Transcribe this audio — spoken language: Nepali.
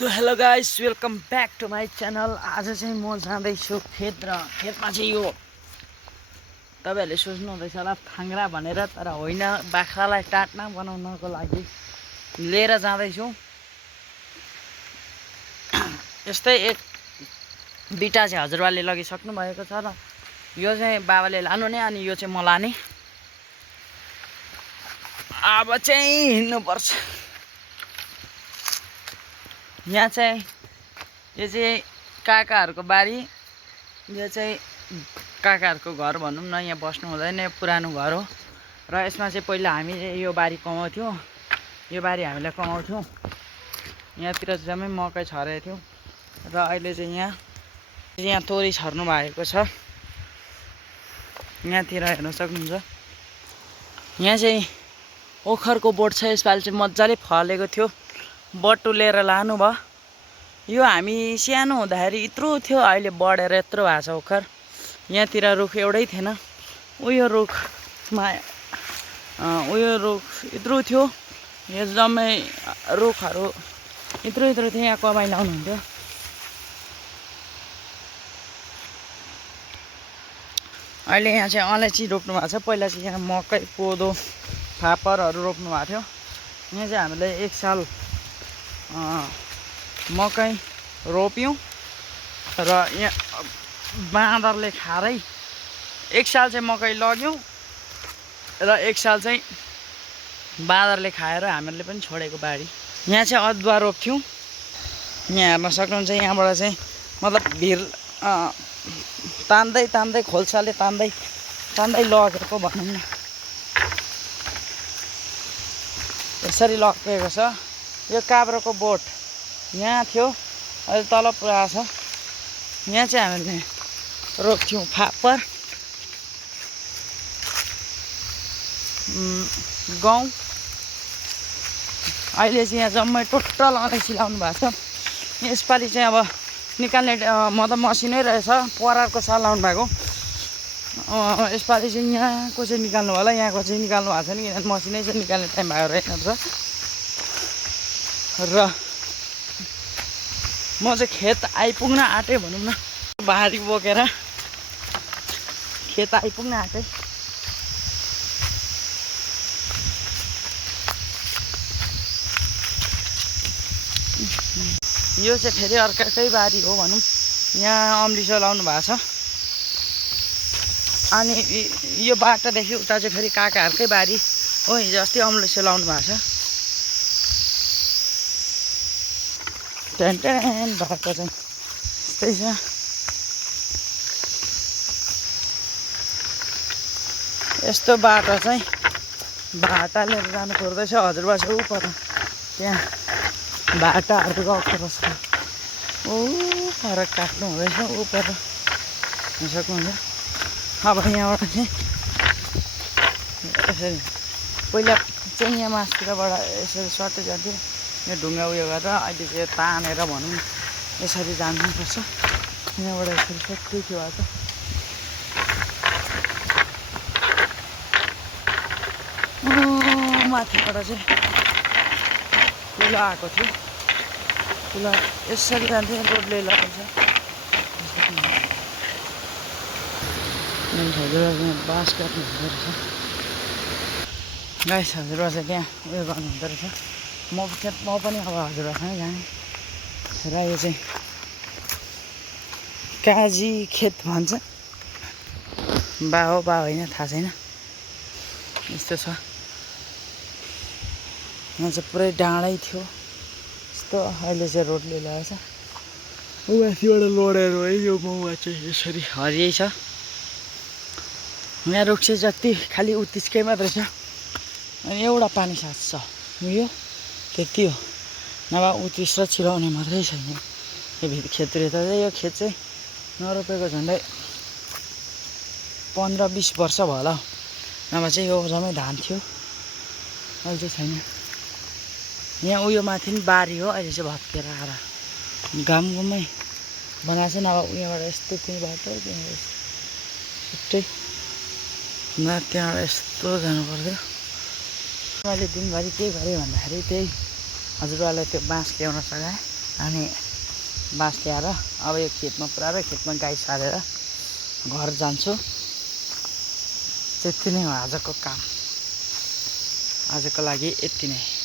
So hello guys, welcome back to my channel. आज चाहिँ म जाँदैछु खेत र खेतमा चाहिँ यो तपाईँहरूले सोच्नुहुँदैछ होला थाङ्ग्रा भनेर, तर होइन, बाख्रालाई टाट्ना बनाउनको लागि लिएर जाँदैछु। यस्तै एक बिटा चाहिँ हजुरबाले लगिसक्नु भएको छ र यो चाहिँ बाबाले लानु नै, अनि यो चाहिँ म लाने। अब चाहिँ हिँड्नुपर्छ। यहाँ चाहिँ यो चाहिँ काकाहरूको बारी, यो चाहिँ काकाहरूको घर भनौँ न। यहाँ बस्नु हुँदैन, पुरानो घर हो र यसमा चाहिँ पहिला हामीले यो बारी कमाउँथ्यौँ। यो बारी हामीले कमाउँथ्यौँ। यहाँतिर जम्मै मकै छरेको थियौँ र अहिले चाहिँ यहाँ तोरी छर्नु भएको छ। यहाँतिर हेर्न सक्नुहुन्छ। यहाँ चाहिँ ओखरको बोट छ। यसपालि चाहिँ मजाले फलेको थियो, बटुलेर लानु भयो। यो हामी सानो हुँदाखेरि यत्रो थियो, अहिले बढेर यत्रो भएको छ ओखर। यहाँतिर रुख एउटै थिएन, उयो रुखमा उयो रुख यत्रो थियो। यो जम्मै रुखहरू यत्रो थियो। यहाँ कमाइ लाउनुहुन्थ्यो। अहिले यहाँ चाहिँ अलैँची रोप्नु भएको छ। पहिला चाहिँ यहाँ मकै, कोदो, फापरहरू रोप्नु भएको थियो। यहाँ चाहिँ हामीले एक साल मकै रोप्यौँ र यहाँ बाँदरले खाएरै एक साल चाहिँ मकै लग्यौँ र एक साल चाहिँ बाँदरले खाएर हामीहरूले पनि छोडेको बारी। यहाँ चाहिँ अदुवा रोप्थ्यौँ। यहाँ हेर्न सक्नुहुन्छ। यहाँबाट चाहिँ मतलब भिर तान्दै खोल्साले तान्दै लगेको भनौँ न, यसरी लगेको छ। यो काब्रोको बोट यहाँ थियो, अहिले तल पुरा छ। यहाँ चाहिँ हामीले रोप्थ्यौँ फापर, गहुँ। अहिले चाहिँ यहाँ जम्मै टोटल अलैँची लाउनु भएको छ। यसपालि चाहिँ अब निकाल्ने मतलब मसिनै रहेछ। परारको साल लाउनु भएको। यसपालि चाहिँ यहाँको चाहिँ निकाल्नु होला, यहाँको चाहिँ निकाल्नु भएको छैन, किनभने मसिनै चाहिँ निकाल्ने टाइम भएको रहेछ। र म चाहिँ खेत आइपुग्न आँटेँ भनौँ न। भारी बोकेर खेत आइपुग्न आँटेँ। यो चाहिँ फेरि अर्काकै बारी हो भनौँ। यहाँ अम्लिसो लाउनु भएको छ। अनि यो बाटोदेखि उता चाहिँ फेरि काकाहरूकै बारी हो। हिजो अस्ति अम्लिसो लाउनु भएको छ। टेन बाटो चाहिँ यस्तै छ। यस्तो बाटो चाहिँ भाटा लिएर जानु पर्दैछ। हजुरबा चाहिँ ऊ पर त्यहाँ भाटाहरू गएको रहेछ। ऊ पर काट्नु हुँदैछ, ऊ पर सक्नुहुन्छ। अब यहाँबाट चाहिँ यसरी पहिला चाहिँ यहाँ मासतिरबाट यसरी सर्टै जान्थ्यो। यो ढुङ्गा उयो गरेर अहिले चाहिँ तानेर भनौँ यसरी जानुपर्छ। यहाँबाट यसरी सबै थियो आज। माथिबाट चाहिँ कुलो आएको थियो। कुलो यसरी जान्थ्यो, रोडले लगाउँछ। हजुरबा बाँस काट्नु हुँदो रहेछ। गाइस, हजुरबा चाहिँ त्यहाँ उयो गर्नु हुँदो रहेछ। म पनि अब हजुरबासँगै जाने। र यो चाहिँ काजी खेत भन्छ। बा हो बा होइन थाहा छैन, यस्तो छ। यहाँ चाहिँ पुरै डाँडै थियो यस्तो। अहिले चाहिँ रोडले लगाएछ। माथिबाट लडेर है यो मौवा चाहिँ यसरी हरियै छ। यहाँ रुख चाहिँ जति खालि उत्तिसकै मात्रै छ। अनि एउटा पानी साथ छ यो, त्यति हो। नभए उत्तिस र चिलाउने मात्रै छैन यो खेततिर। त यो खेत चाहिँ नरोपेको झन्डै 15-20 वर्ष भयो होला। नभए चाहिँ यो जम्मै धान थियो, अहिले चाहिँ छैन। यहाँ उयो माथि पनि बारी हो, अहिले चाहिँ भत्केर आएर घाममै बनाएको छ। नभए उयोबाट यस्तो थियो बाटो, त्यहाँबाट छुट्टै न, त्यहाँबाट यस्तो जानु पर्थ्यो। मैले दिनभरि के गरेँ भन्दाखेरि त्यही हजुरबालाई त्यो बाँस ल्याउन सघाएँ। अनि बाँस ल्याएर अब यो खेतमा पुऱ्याएर खेतमा गाई सारेर घर जान्छु। त्यति नै हो आजको काम। आजको लागि यति नै।